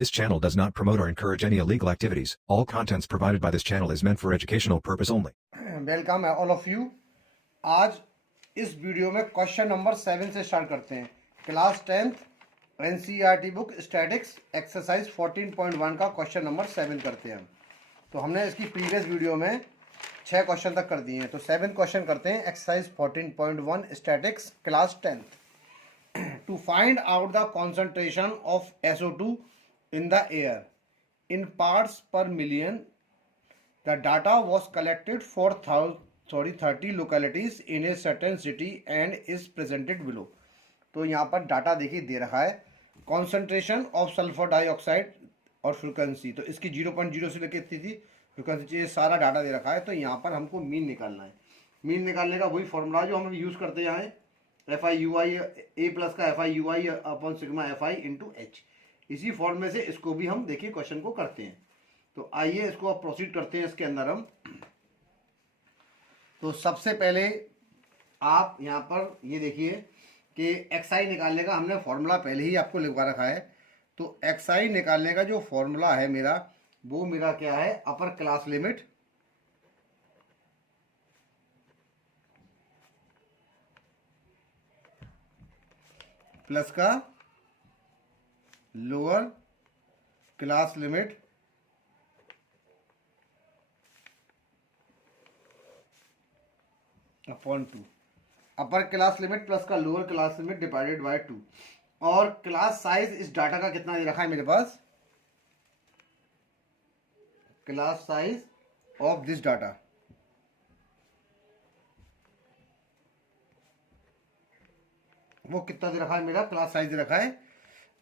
This channel does not promote or encourage any illegal activities. All contents provided by this channel is meant for educational purpose only. Welcome है all of you. आज इस video में question number 7 से start करते हैं। Class 10th NCERT book statics exercise 14.1 का question number 7 करते हैं। तो हमने इसकी प्रीवियस वीडियो में 6 क्वेश्चन तक कर दिए हैं, तो 7 क्वेश्चन करते हैं। Exercise 14.1 statics class 10th। To find out the concentration of SO2 in the air in parts per million. The data was collected for 30 localities in a certain city and is presented below. तो यहाँ पर data देखिए दे रखा है, concentration of sulphur dioxide और frequency. तो इसकी 0.0 से लेकर इतनी थी फ्रिक्वेंसी, ये सारा डाटा दे रखा है। तो यहाँ पर हमको मीन निकालना है। मीन निकालने का वही फॉर्मूला जो हम यूज़ करते हैं, FI/UI A प्लस का FI/UI upon sigma FI into H। इसी फॉर्म में से इसको भी हम देखिए क्वेश्चन को करते हैं। तो आइए इसको अब प्रोसीड करते हैं। इसके अंदर हम तो सबसे पहले आप यहाँ पर ये देखिए कि XI निकालने का हमने फॉर्मूला पहले ही आपको लिखवा रखा है। तो XI निकालने का जो फॉर्मूला है मेरा, वो मेरा क्या है, अपर क्लास लिमिट प्लस का lower class limit upon 2। Upper class limit plus का lower class limit divided by 2। और क्लास साइज इस डाटा का कितना दे रखा है मेरे पास, class size of this data वो कितना दे रखा है, मेरा क्लास साइज दे रखा है।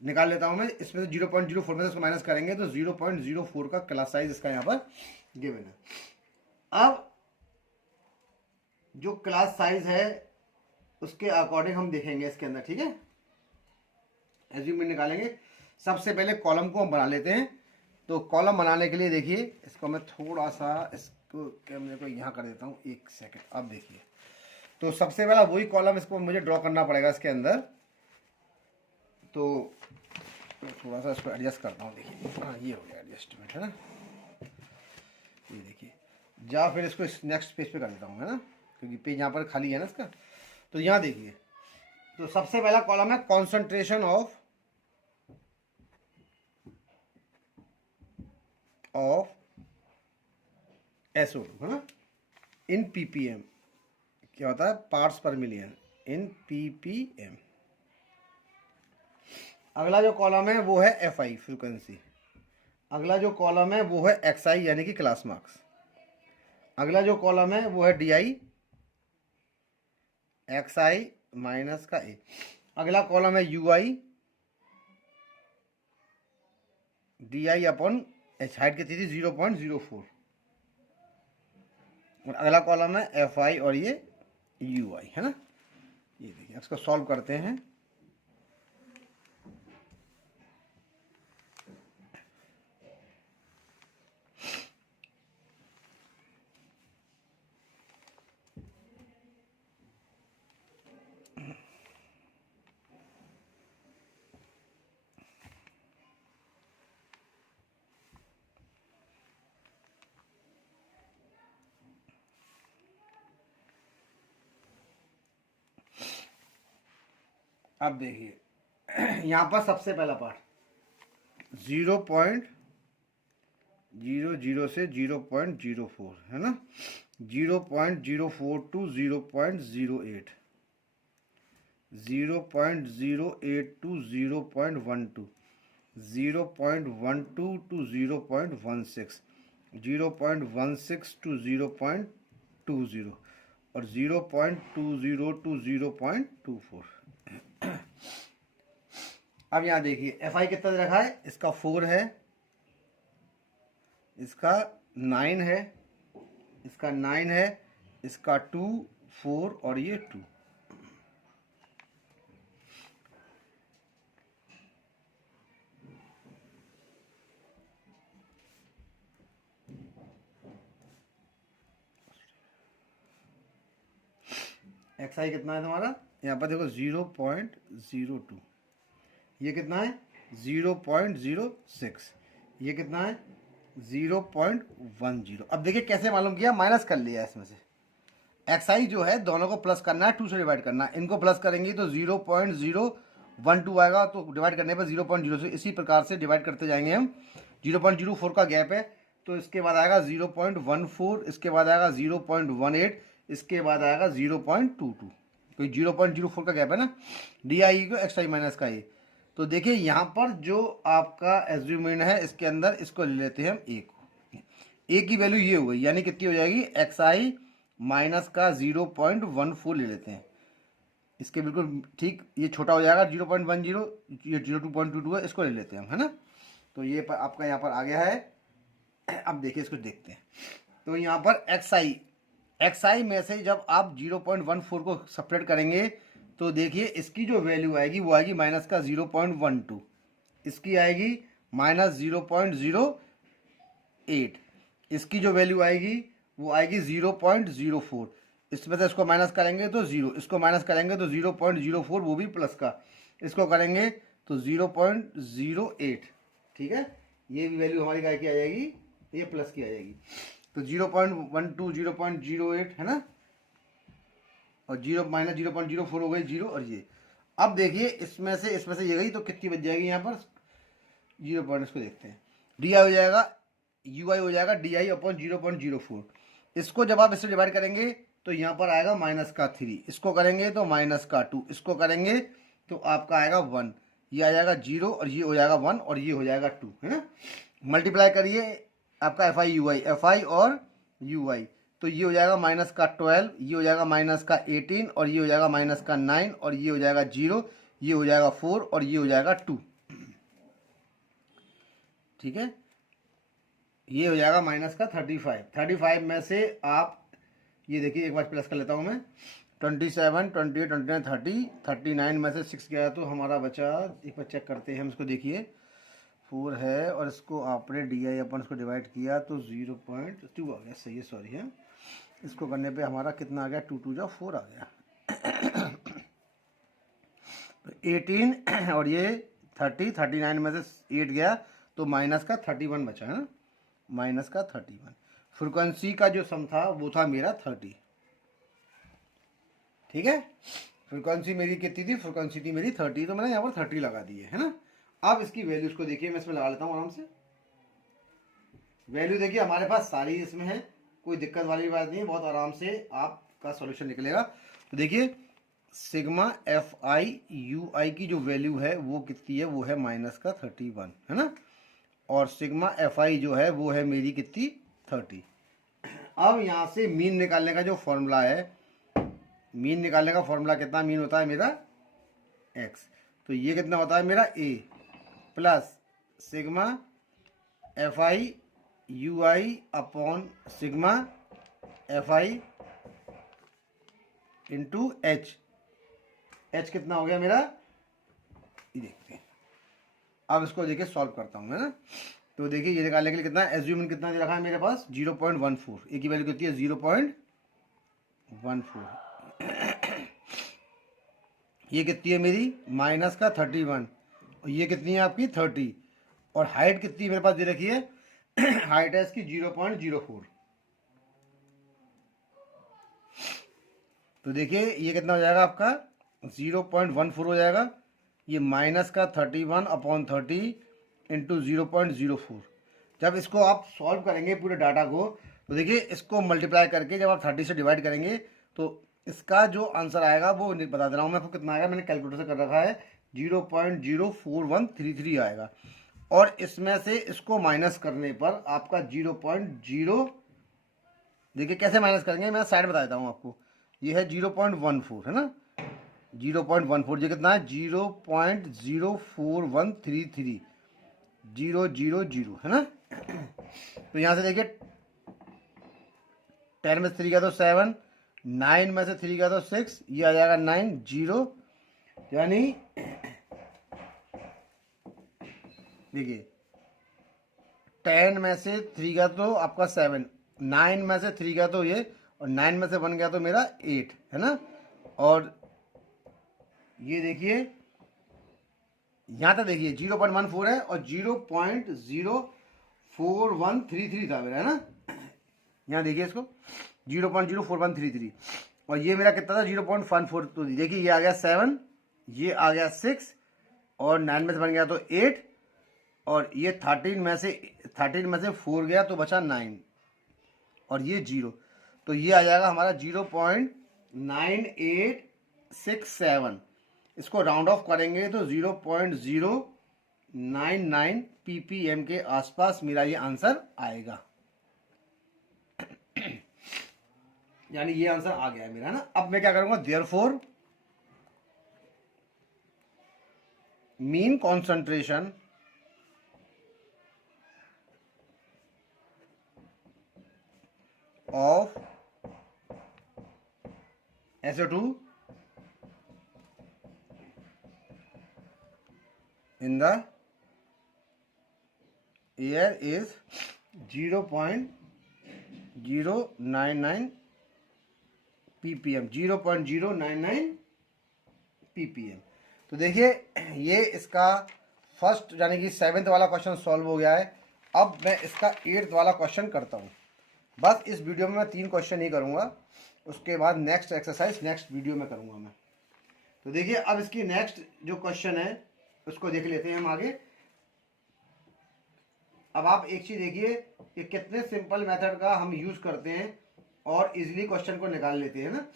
निकाल लेता हूं मैं। इसमें से 0.04 में से इसको माइनस करेंगे तो 0.04 का क्लास साइज इसका यहाँ पर गिवन है। अब जो क्लास साइज है उसके अकॉर्डिंग हम देखेंगे इसके अंदर, ठीक है। एज्यूम निकालेंगे। सबसे पहले कॉलम को हम बना लेते हैं। तो कॉलम बनाने के लिए देखिए, इसको मैं थोड़ा सा इसको कैमरे को यहाँ कर देता हूँ, एक सेकेंड। अब देखिए, तो सबसे पहला वही कॉलम इसको मुझे ड्रॉ करना पड़ेगा इसके अंदर। तो थोड़ा सा इसको एडजस्ट करता हूँ। देखिए, हाँ ये हो गया एडजस्टमेंट, है ना। ये देखिए, या फिर इसको नेक्स्ट पेज पे कर देता हूँ, है ना, क्योंकि पेज यहाँ पर खाली है ना इसका। तो यहाँ देखिए, तो सबसे पहला कॉलम है कॉन्सेंट्रेशन ऑफ SO2, है ना, इन ppm। क्या होता है, पार्ट्स पर मिलियन इन ppm। अगला जो कॉलम है वो है FI फ्रीक्वेंसी। अगला जो कॉलम है वो है XI यानी कि क्लास मार्क्स। अगला जो कॉलम है वो है DI XI माइनस का A। अगला कॉलम है UI DI upon H, height कितनी थी 0.04। और अगला कॉलम है FI और ये UI, है ना। ये देखिए, इसको सॉल्व करते हैं। अब देखिए, यहाँ पर सबसे पहला पार्ट 0.00 से 0.04, है ना। 0.04 टू 0.08, 0.08 टू 0.12, 0.12 टू 0.16, 0.16 टू 0.20 और 0.20 टू 0.24। अब यहाँ देखिए, FI कितना दे रखा है, इसका 4 है, इसका 9 है, इसका 9 है, इसका 2, 4 और ये 2। XI कितना है तुम्हारा, यहाँ पर देखो 0.02। ये कितना है 0.06, ये कितना है 0.10। अब देखिए कैसे मालूम किया, माइनस कर लिया इसमें से। xi जो है दोनों को प्लस करना है, 2 से डिवाइड करना है, इनको प्लस करेंगे तो 0.012 आएगा, तो डिवाइड करने पर 0.0 से इसी प्रकार से डिवाइड करते जाएंगे हम। 0.04 का गैप है, तो इसके बाद आएगा 0.14, इसके बाद आएगा 0.18, इसके बाद आएगा 0.22, कोई 0.04 का गैप है ना, डी आई को xi माइनस का ये। तो देखिए यहाँ पर जो आपका एज्यूमेंट है इसके अंदर इसको ले लेते हैं हम a को, a की वैल्यू ये हो गई, यानी कितनी हो जाएगी xi माइनस का 0.14 ले लेते हैं, इसके बिल्कुल ठीक, ये छोटा हो जाएगा 0.10, ये 0.22 है, इसको ले लेते हैं हम, है ना। तो ये आपका यहाँ पर आ गया है। अब देखिए इसको देखते हैं, तो यहाँ पर xi में से जब आप 0.14 को सेपरेट करेंगे तो देखिए इसकी जो वैल्यू आएगी वो आएगी माइनस का 0.12, इसकी आएगी माइनस 0.08, इसकी जो वैल्यू आएगी वो आएगी 0.04, इसमें से इसको माइनस करेंगे तो 0, इसको माइनस करेंगे तो 0.04, वो भी प्लस का, इसको करेंगे तो 0.08, ठीक है। ये भी वैल्यू हमारी क्या की आ जाएगी, ये प्लस की आ जाएगी, तो 0.12 0.08 है ना, और 0.04 हो गई 0, और ये अब देखिए इसमें से ये गई तो कितनी बच जाएगी यहाँ पर 0. इसको देखते हैं, डी आई हो जाएगा, यू आई हो जाएगा डी आई अपॉन 0.04, इसको जब आप इससे डिवाइड करेंगे तो यहाँ पर आएगा माइनस का 3, इसको करेंगे तो माइनस का 2, इसको करेंगे तो आपका आएगा 1, ये आ जाएगा 0, और ये हो जाएगा 1, और ये हो जाएगा 2, है ना। मल्टीप्लाई करिए आपका एफ आई और यू आई, तो ये हो जाएगा माइनस का 12, ये हो जाएगा माइनस का 18, और ये हो जाएगा माइनस का 9, और ये हो जाएगा 0, ये हो जाएगा 4, और ये हो जाएगा 2, ठीक है। ये हो जाएगा माइनस का 35 में से आप ये देखिए, एक बार प्लस कर लेता हूँ मैं, 27, 28, 29, 30, 39 में से 6 गया तो हमारा बचा, एक बार चेक करते हैं हम इसको, देखिए 4 है, और इसको आपने डी आई अपन इसको डिवाइड किया तो 0.2 आ गया, सही है, सॉरी है, इसको करने पे हमारा कितना आ गया, 2 2 जा 4 आ गया। तो 18 और ये 30, 39 में से 8 गया तो माइनस का 31 बचा, है ना, माइनस का 31। फ्रीक्वेंसी का जो सम था वो था मेरा 30, ठीक है। फ्रीक्वेंसी मेरी कितनी थी, फ्रीक्वेंसी थी मेरी 30, तो मैंने यहाँ पर 30 लगा दी है ना। अब इसकी वैल्यूज को देखिए, मैं इसमें लगा लेता हूँ आराम से। वैल्यू देखिए हमारे पास सारी इसमें है, कोई दिक्कत वाली बात नहीं है, बहुत आराम से आपका सॉल्यूशन निकलेगा। तो देखिए सिग्मा एफ आई यू आई की जो वैल्यू है वो कितनी है, वो है माइनस का 31, है ना, और सिग्मा एफ आई जो है वो है मेरी कितनी 30। अब यहाँ से मीन निकालने का जो फॉर्मूला है, मीन निकालने का फॉर्मूला कितना, मीन होता है मेरा x, तो ये कितना होता है मेरा a plus sigma F I you I upon sigma F I into H कितना हो गया मेरा, ये देखते हैं। अब इसको देखिए सॉल्व करता हूँ मैं ना, तो देखिए ये निकालने के लिए कितना एज्यूमेंट कितना दे रखा है मेरे पास 0.14, ए की वैल्यू कितनी है 0.14, ये कितनी है मेरी माइनस का 31, और ये कितनी है आपकी 30, और हाइट कितनी मेरे पास दे रखी है हाइट है इसकी 0.04। तो देखिए ये कितना हो जाएगा आपका 0.14 हो जाएगा, ये माइनस का 31 अपॉन 30 इंटू 0.04। जब इसको आप सॉल्व करेंगे पूरे डाटा को, तो देखिए इसको मल्टीप्लाई करके जब आप 30 से डिवाइड करेंगे तो इसका जो आंसर आएगा वो बता दे रहा हूँ मैं आपको कितना आएगा, मैंने कैलकुलेटर से कर रखा है 0.04133 आएगा, और इसमें से इसको माइनस करने पर आपका 0.0, देखिए कैसे माइनस करेंगे मैं साइड बता देता हूँ आपको। ये है 0.14 है ना, 0.14, ये कितना है 0.04133 000 है ना। तो यहाँ से देखिए 10 में से 3 का तो 7, 9 में से 3 का तो 6, ये आ जाएगा 9 0, यानी देखिए 10 में से 3 का तो आपका 7, 9 में से 3 का तो ये, और 9 में से 1 गया तो मेरा 8 है ना, और ये देखिए यहाँ तक देखिए 0.14 है और 0.04133 था मेरा, है ना। यहाँ देखिए इसको 0.04133 और ये मेरा कितना था 0.142। देखिए ये आ गया 7, ये आ गया 6 और 9 में से बन गया तो 8 और ये 13 में से 4 गया तो बचा 9 और ये 0, तो ये आ जाएगा हमारा 0.9867। इसको राउंड ऑफ करेंगे तो 0.099 ppm के आसपास मेरा ये आंसर आएगा। यानी ये आंसर आ गया है मेरा, ना। अब मैं क्या करूंगा, therefore mean concentration of SO2 in the air is 0.099 ppm, 0.099 ppm। तो देखिए ये इसका फर्स्ट यानी कि 7th वाला क्वेश्चन सॉल्व हो गया है। अब मैं इसका 8th वाला क्वेश्चन करता हूँ। बस इस वीडियो में मैं 3 क्वेश्चन ही करूँगा, उसके बाद नेक्स्ट एक्सरसाइज नेक्स्ट वीडियो में करूँगा मैं। तो देखिए अब इसकी नेक्स्ट जो क्वेश्चन है उसको देख लेते हैं हम आगे। अब आप एक चीज़ देखिए कि कितने सिंपल मेथड का हम यूज़ करते हैं और इजीली क्वेश्चन को निकाल लेते हैं, ना।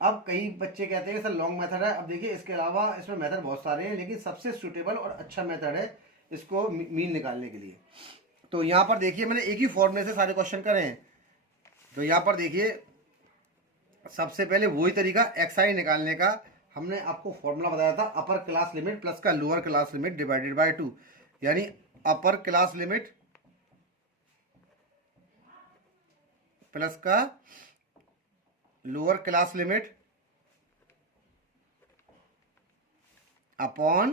अब कई बच्चे कहते हैं सर लॉन्ग मेथड है। अब देखिए इसके अलावा इसमें मेथड बहुत सारे हैं, लेकिन सबसे सूटेबल और अच्छा मेथड है इसको मीन निकालने के लिए। तो यहाँ पर देखिए मैंने एक ही फॉर्मूले से सारे क्वेश्चन करे हैं। तो यहाँ पर देखिए सबसे पहले वही तरीका XI निकालने का हमने आपको फॉर्मूला बताया था, अपर क्लास लिमिट प्लस का lower class limit divided by 2, यानी अपर क्लास लिमिट प्लस का लोअर क्लास लिमिट अपॉन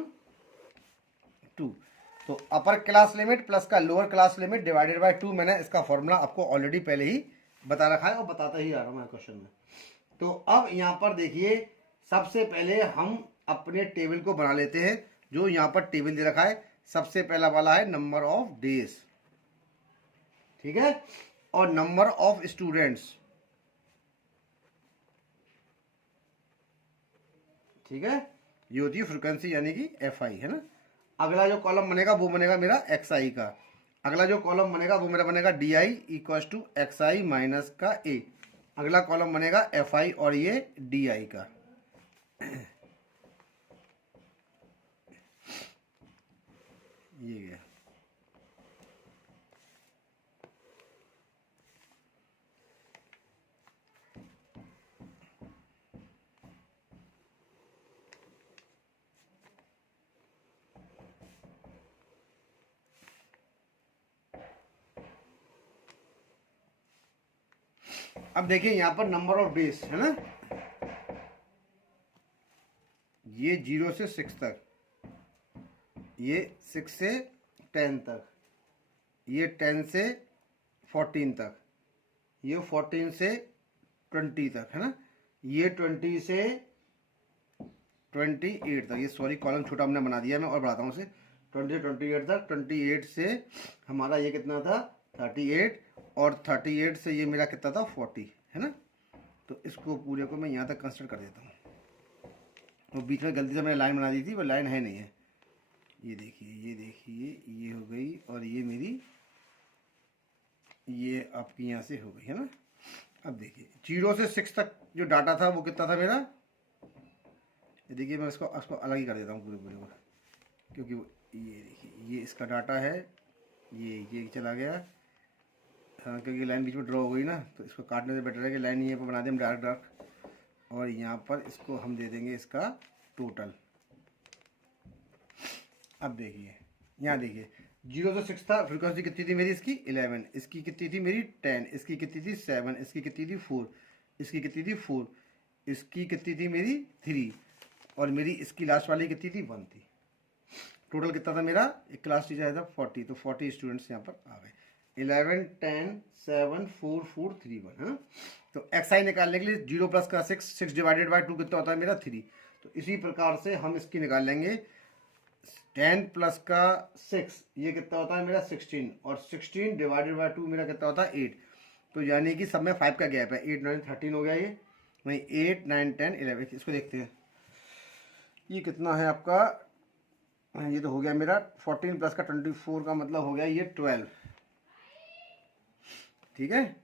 2। तो अपर क्लास लिमिट प्लस का lower class limit divided by 2 मैंने इसका फॉर्मूला आपको ऑलरेडी पहले ही बता रखा है और बताता ही आ रहा हूं मैं क्वेश्चन में। तो अब यहां पर देखिए सबसे पहले हम अपने टेबल को बना लेते हैं। जो यहां पर टेबल दे रखा है सबसे पहला वाला है नंबर ऑफ डेज, ठीक है, और नंबर ऑफ स्टूडेंट्स, ठीक है, ये होती है फ्रीक्वेंसी यानी कि FI, है ना। अगला जो कॉलम बनेगा वो बनेगा मेरा XI का। अगला जो कॉलम बनेगा वो मेरा बनेगा DI equals to XI minus का A। अगला कॉलम बनेगा FI और ये DI का। ये गया। अब देखिए यहां पर नंबर ऑफ डेज है ना, ये 0 से 6 तक, ये 6 से 10 तक, ये 10 से 14 तक, ये 14 से 20 तक, है ना, ये 20 से 28 तक। ये सॉरी कॉलम छोटा हमने बना दिया मैं और बढ़ाता हूँ उसे। 20 से 28 तक, 28 से हमारा ये कितना था 38 और 38 से ये मेरा कितना था 40, है ना। तो इसको पूरे को मैं यहाँ तक कंसिडर कर देता हूँ। वो बीच में गलती से मैंने लाइन बना दी थी, वो लाइन है नहीं है। ये देखिए ये हो गई और ये मेरी ये आपकी यहाँ से हो गई, है ना। अब देखिए 0 से 6 तक जो डाटा था वो कितना था मेरा, ये देखिए मैं इसको अलग ही कर देता हूँ पूरे को, क्योंकि ये देखिए ये इसका डाटा है, ये चला गया। हाँ, क्योंकि लाइन बीच में ड्रॉ हो गई ना, तो इसको काटने से बेटर है कि लाइन यहाँ पर बना दें डार्क, और यहाँ पर इसको हम दे देंगे इसका टोटल। अब देखिए यहाँ देखिए 0 से 6 था, फ्रीक्वेंसी कितनी थी मेरी इसकी 11, इसकी कितनी थी मेरी 10, इसकी कितनी थी 7, इसकी कितनी थी 4, इसकी कितनी थी 4, इसकी कितनी थी मेरी 3, और मेरी इसकी लास्ट वाली कितनी थी 1 थी। टोटल कितना था मेरा, एक क्लास टीचर आया था 40, तो 40 स्टूडेंट्स यहाँ पर आ गए। 11 10 7 4 4 3 1, है ना। तो XI निकालने के लिए 0 प्लस का 6 डिवाइडेड बाय 2 कितना होता है मेरा 3। तो इसी प्रकार से हम इसकी निकाल लेंगे 10 प्लस का 6 ये कितना होता है मेरा 16, और 16 डिवाइडेड बाय 2 मेरा कितना होता है 8। तो यानी कि सब में 5 का गैप है, 8 9 13 हो गया ये, नहीं 8 9 10 11। इसको देखते हैं ये कितना है आपका, ये तो हो गया मेरा 14 प्लस का 24 का मतलब हो गया ये 12, ठीक है।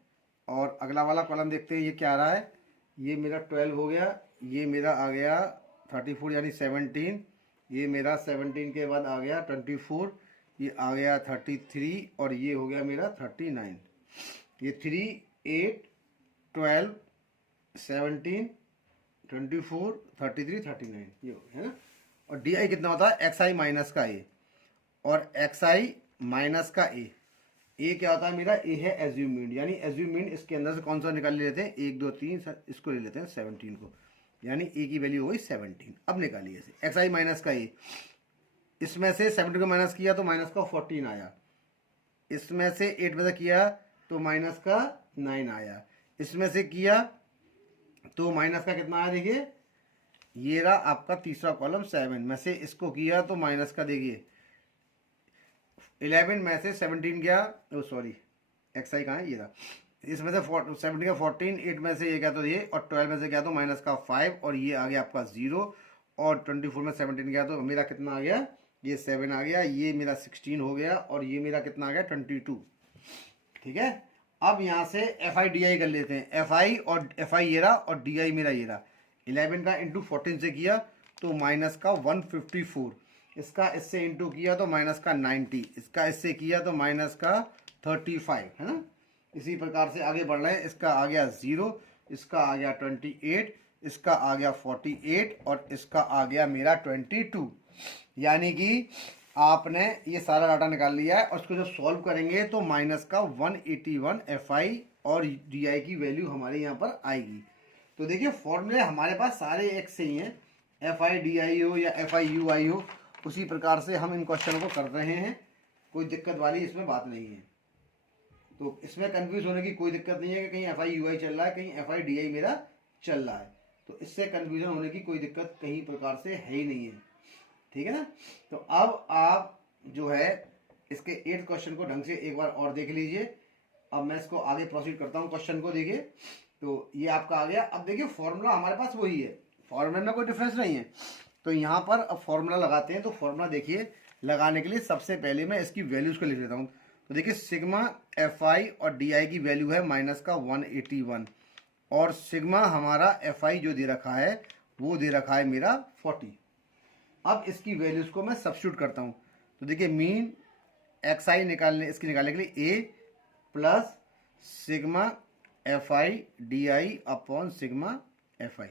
और अगला वाला कॉलम देखते हैं ये क्या आ रहा है, ये मेरा 12 हो गया, ये मेरा आ गया 34 यानी 17, ये मेरा 17 के बाद आ गया 24, ये आ गया 33 और ये हो गया मेरा 39। ये 3 8 12 17 24 33 39 ये हो गया है ना। और डी आई कितना होता है, एक्स आई माइनस का ए, और एक्स आई माइनस का ए क्या होता है मेरा, ए है एज्यूम मीन, यानी एज्यूम मीन इसके अंदर से कौन सा निकाल लेते हैं 1 2 3, इसको ले लेते हैं 17 को, यानी ए की वैल्यू हो गई 17। अब निकालिए इसे, एक्स आई माइनस का ए, इसमें से 17 को माइनस किया तो माइनस का 14 आया, इसमें से 8 में से किया तो माइनस का 9 आया, इसमें से किया तो माइनस का कितना आया, देखिए ये रहा आपका तीसरा कॉलम 7 में से इसको किया तो माइनस का देखिए 11 में से 17 गया, ओ सॉरी एक्स आई कहाँ है, ये रहा, इसमें से 17 का 14, 8 में से ये क्या तो ये, और 12 में से क्या तो माइनस का 5, और ये आ गया आपका 0, और 24 में 17 गया तो मेरा कितना आ गया, ये 7 आ गया, ये मेरा 16 हो गया, और ये मेरा कितना आ गया 22, ठीक है। अब यहाँ से एफ आई डी आई कर लेते हैं, एफ आई और एफ आई ये रहा और डी आई मेरा ये रहा, 11 का इंटू 14 से किया तो माइनस का 154, इसका इससे इंटू किया तो माइनस का 90, इसका इससे किया तो माइनस का 35, है ना। इसी प्रकार से आगे बढ़ रहे हैं, इसका आ गया 0, इसका आ गया 28, इसका आ गया 48, और इसका आ गया मेरा 22। यानी कि आपने ये सारा डाटा निकाल लिया है, और इसको जब सॉल्व करेंगे तो माइनस का 181 एफ आई और डी आई की वैल्यू हमारे यहाँ पर आएगी। तो देखिए फॉर्मूले हमारे पास सारे एक से ही हैं, एफ आई डी आई हो या एफ आई यू आई हो, उसी प्रकार से हम इन क्वेश्चनों को कर रहे हैं, कोई दिक्कत वाली इसमें बात नहीं है। तो इसमें कंफ्यूज होने की कोई दिक्कत नहीं है कि कहीं एफ आई यू आई चल रहा है, कहीं एफ आई डी आई मेरा चल रहा है, तो इससे कंफ्यूजन होने की कोई दिक्कत कहीं प्रकार से है ही नहीं है, ठीक है ना। तो अब आप जो है इसके 8th क्वेश्चन को ढंग से एक बार और देख लीजिए। अब मैं इसको आगे प्रोसीड करता हूँ, क्वेश्चन को देखिए, तो ये आपका आ गया। अब देखिए फॉर्मूला हमारे पास वही है, फॉर्मूले में कोई डिफरेंस नहीं है, तो यहाँ पर अब फॉर्मूला लगाते हैं। तो फॉर्मूला देखिए लगाने के लिए सबसे पहले मैं इसकी वैल्यूज को लिख लेता हूँ। तो देखिए सिग्मा एफ आई और डी आई की वैल्यू है माइनस का 181, और सिग्मा हमारा एफ आई जो दे रखा है वो दे रखा है मेरा 40। अब इसकी वैल्यूज को मैं सब्स्टिट्यूट करता हूँ। तो देखिए मीन एक्स आई इसकी निकालने के लिए A plus sigma F I D I upon sigma F I,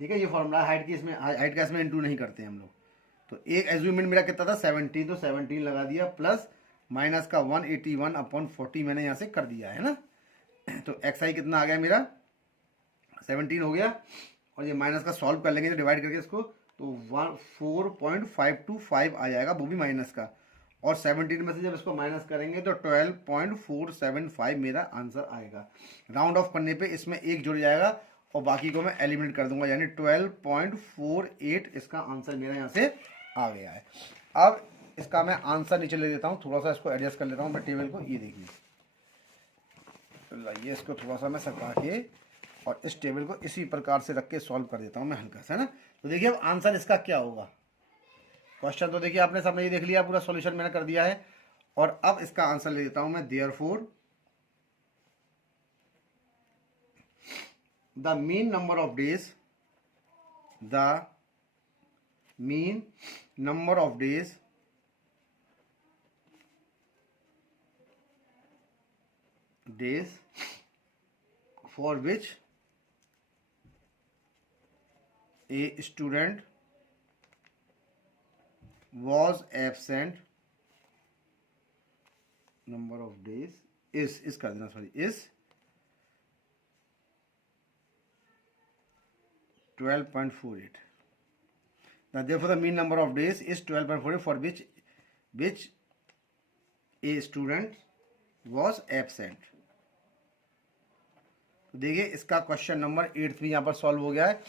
ठीक है। ये फॉर्मूला हाइट की, इसमें हाइट का इसमें इंटू नहीं करते हम लोग। तो एक एज्यूमेंट मेरा कितना था 17, तो 17 लगा दिया, प्लस माइनस का 181 अपॉन 40 मैंने यहाँ से कर दिया है ना। तो एक्स आई कितना आ गया मेरा 17 हो गया, और ये माइनस का सॉल्व कर लेंगे तो डिवाइड करके इसको, तो 4.525 आ जाएगा, वो भी माइनस का, और 17 में से जब इसको माइनस करेंगे तो 12.475 मेरा आंसर आएगा। राउंड ऑफ करने पे इसमें एक जुड़ जाएगा और बाकी को मैं एलिमिनेट कर दूंगा, यानी 12.48 इसका आंसर मेरा यहाँ से आ गया है। अब इसका मैं आंसर नीचे ले देता हूँ, थोड़ा सा इसको एडजस्ट कर लेता हूँ मैं टेबल को, ये देखिए लाइए इसको थोड़ा सा मैं सरका के और इस टेबल को इसी प्रकार से रख के सॉल्व कर देता हूँ मैं हल्का सा, है ना। तो देखिए अब आंसर इसका क्या होगा, क्वेश्चन तो देखिए आपने सबने ये देख लिया, पूरा सॉल्यूशन मैंने कर दिया है, और अब इसका आंसर ले देता हूँ मैं। Therefore the mean number of days for which a student was absent, number of days is कर देना, sorry, is 12.48. Now therefore the mean number of days is 12.48 for which a student was absent. तो देखिए इसका question number 8 यहाँ पर solve हो गया है।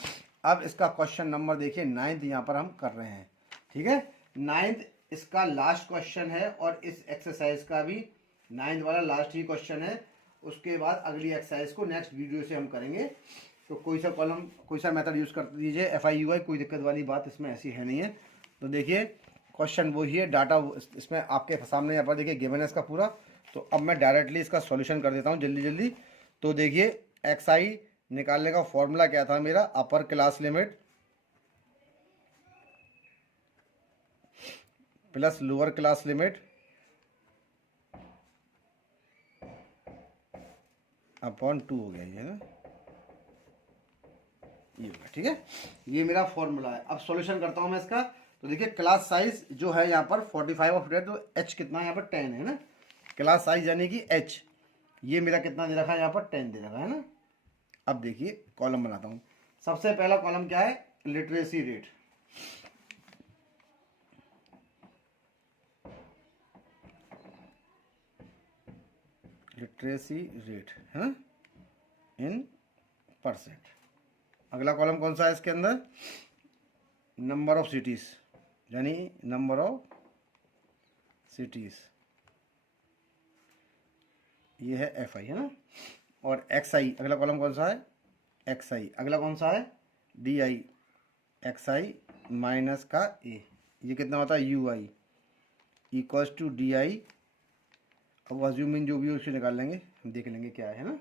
अब इसका क्वेश्चन नंबर देखिए 9 यहाँ पर हम कर रहे हैं, ठीक है। 9th इसका लास्ट क्वेश्चन है और इस एक्सरसाइज का भी 9th वाला लास्ट ही क्वेश्चन है। उसके बाद अगली एक्सरसाइज को नेक्स्ट वीडियो से हम करेंगे। तो कोई सा कॉलम कोई सा मेथड यूज़ कर दीजिए, FIUI, कोई दिक्कत वाली बात इसमें ऐसी है नहीं है। तो देखिए क्वेश्चन वही है, डाटा इसमें आपके सामने यहाँ पर देखिए गिवन है इसका पूरा। तो अब मैं डायरेक्टली इसका सॉल्यूशन कर देता हूँ जल्दी जल्दी। तो देखिए XI निकालने का फॉर्मूला क्या था मेरा, अपर class limit plus lower class limit upon 2 हो गया ये ना, ये होगा, ठीक है। ये मेरा फॉर्मूला है। अब सॉल्यूशन करता हूँ मैं इसका। तो देखिए क्लास साइज जो है यहाँ पर 45 और 50, तो H कितना है यहाँ पर 10 है ना, क्लास साइज यानी कि H ये मेरा कितना दे रखा है यहाँ पर 10 दे रखा है ना। अब देखिए कॉलम बनाता हूँ। सबसे पहला कॉलम क्या है, लिटरेसी रेट। लिटरेसी रेट है ना इन परसेंट। अगला कॉलम कौन सा है इसके अंदर, नंबर ऑफ सिटीज यानी नंबर ऑफ सिटीज, ये है FI है ना। और XI अगला कॉलम कौन सा है, XI अगला कौन सा है DI, XI माइनस का A, ये कितना होता है UI इक्वल्स टू DI। अब अज्यूमिंग जो भी हो उसे निकाल लेंगे, हम देख लेंगे क्या है ना।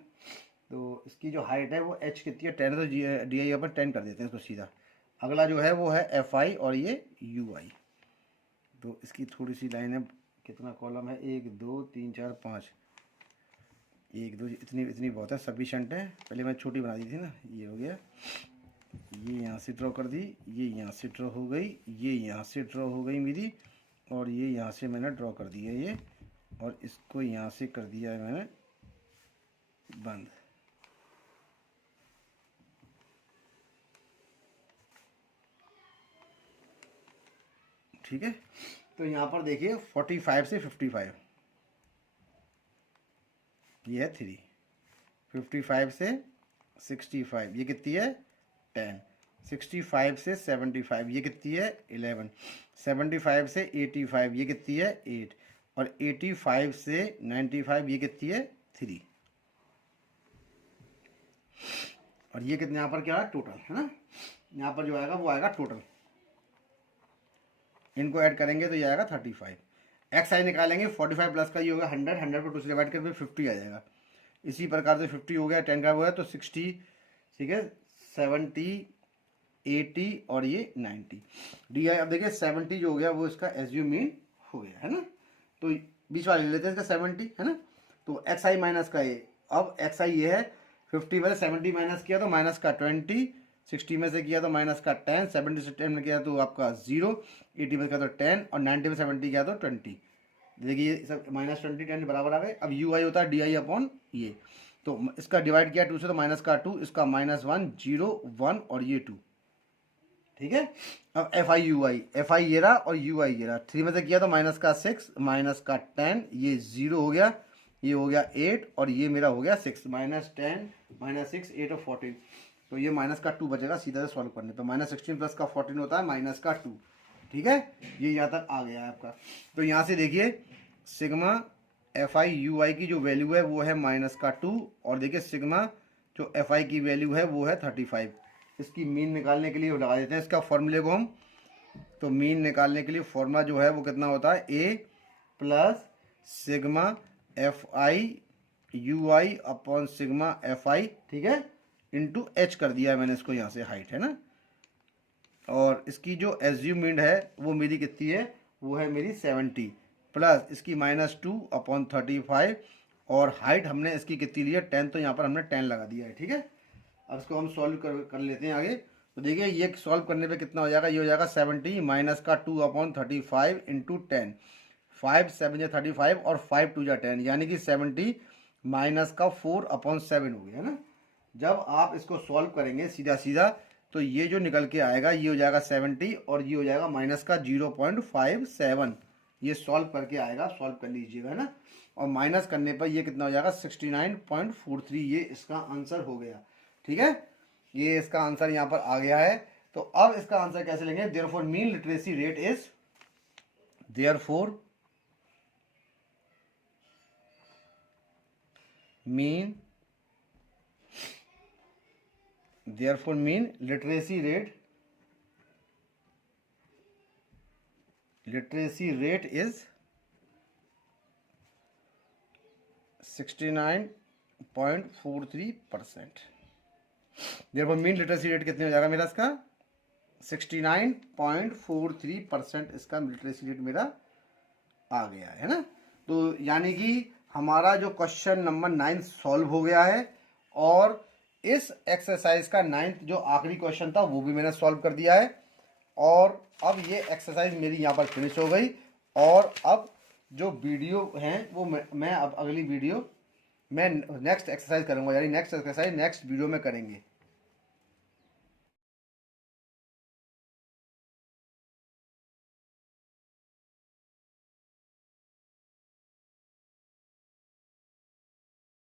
तो इसकी जो हाइट है वो H कितनी है 10 है, तो DI अपन 10 कर देते हैं इसको सीधा। अगला जो है वो है FI और ये UI। तो इसकी थोड़ी सी लाइन है, कितना कॉलम है 1 2 3 4 5, 1 2 इतनी बहुत है, सफिशेंट है। पहले मैं छोटी बना दी थी ना, ये हो गया, ये यहाँ से ड्रॉ कर दी, ये यहाँ से ड्रॉ हो गई, ये यहाँ से ड्रॉ हो गई मेरी, और ये यहाँ से मैंने ड्रॉ कर दिया ये, और इसको यहाँ से कर दिया है मैंने बंद। ठीक है। तो यहाँ पर देखिए 45 से 55 ये है 3, 55 से 65 ये कितनी है 10, 65 से 75 ये कितनी है 11, 75 से 85 ये कितनी है 8, और 85 से 95 ये कितनी है 3। और ये कितने यहाँ पर क्या है टोटल है ना, यहाँ पर जो आएगा वो आएगा टोटल, इनको ऐड करेंगे तो ये आएगा 35। XI निकालेंगे 45 प्लस का ये होगा 100, 100 को 2 से डिवाइड करके 50 आ जाएगा। इसी प्रकार से 50 हो गया, 10 का हुआ तो 60, ठीक है 70, 80 और ये 90। DI अब देखिए 70 जो हो गया वो इसका एज्यूम मीन हो गया है ना। तो बीच वाले ले लेते हैं इसका 70 है ना। तो XI माइनस का ये, अब XI ये है 50 में से 70 माइनस किया तो माइनस का 20, 60 में से किया तो माइनस का 10, 70 से 10 में किया तो आपका 0, 80 में किया तो 10, और 90 में 70 किया तो 20। देखिए ये सब माइनस 20 10 बराबर आ गए। अब UI होता है DI अपॉन ये, तो इसका डिवाइड किया 2 से तो माइनस का 2, इसका -1 0 1 और ये 2, ठीक है। अब FI ये रहा और UI ये रहा, 3 में से किया तो माइनस का 6, माइनस का 10, ये 0 हो गया, ये हो गया 8 और ये मेरा हो गया 6, -10 -6 8 और 14। तो ये माइनस का 2 बचेगा सीधा से सॉल्व करने पे, -16 प्लस का 14 होता है माइनस का 2, ठीक है। ये यहाँ तक आ गया है आपका। तो यहाँ से देखिए सिग्मा FI/UI की जो वैल्यू है वो है -2, और देखिए सिग्मा जो FI की वैल्यू है वो है 35। इसकी मीन निकालने के लिए लगा देते हैं इसका फॉर्मूले को हम। तो मीन निकालने के लिए फॉर्मूला जो है वो कितना होता है A plus sigma FI/UI upon sigma FI, ठीक है, इंटू H कर दिया है मैंने इसको यहाँ से, हाइट है ना। और इसकी जो एज्यूमिड है वो मेरी कितनी है, वो है मेरी 70 प्लस इसकी -2 अपॉन 35, और हाइट हमने इसकी कितनी ली है 10, तो यहाँ पर हमने 10 लगा दिया है, ठीक है। अब इसको हम सॉल्व कर लेते हैं आगे। तो देखिए ये सॉल्व करने पे कितना हो जाएगा, ये हो जाएगा 70 माइनस का 2 अपॉन 35 इंटू 10, 5 7 या 35 और 5 2 या 10, यानी कि 70 माइनस का 4 अपॉन 7 हो गया है ना। जब आप इसको सॉल्व करेंगे सीधा सीधा तो ये जो निकल के आएगा ये हो जाएगा 70 और ये हो जाएगा माइनस का 0.57, ये सॉल्व करके आएगा, सॉल्व कर लीजिएगा है ना। और माइनस करने पर ये कितना हो जाएगा 69.43, ये इसका आंसर हो गया, ठीक है। ये इसका आंसर यहाँ पर आ गया है। तो अब इसका आंसर कैसे लेंगे, therefore mean literacy rate is therefore mean literacy rate is 69.43%। therefore mean literacy rate कितने हो जाएगा मेरा इसका 69.43% इसका लिटरेसी रेट मेरा आ गया है ना। तो यानी कि हमारा जो क्वेश्चन नंबर 9 सॉल्व हो गया है और इस एक्सरसाइज का 9th जो आखिरी क्वेश्चन था वो भी मैंने सॉल्व कर दिया है। और अब ये एक्सरसाइज मेरी यहाँ पर फिनिश हो गई और अब जो वीडियो हैं वो मैं अब अगली वीडियो में नेक्स्ट एक्सरसाइज करूँगा, यानी नेक्स्ट एक्सरसाइज नेक्स्ट वीडियो में करेंगे।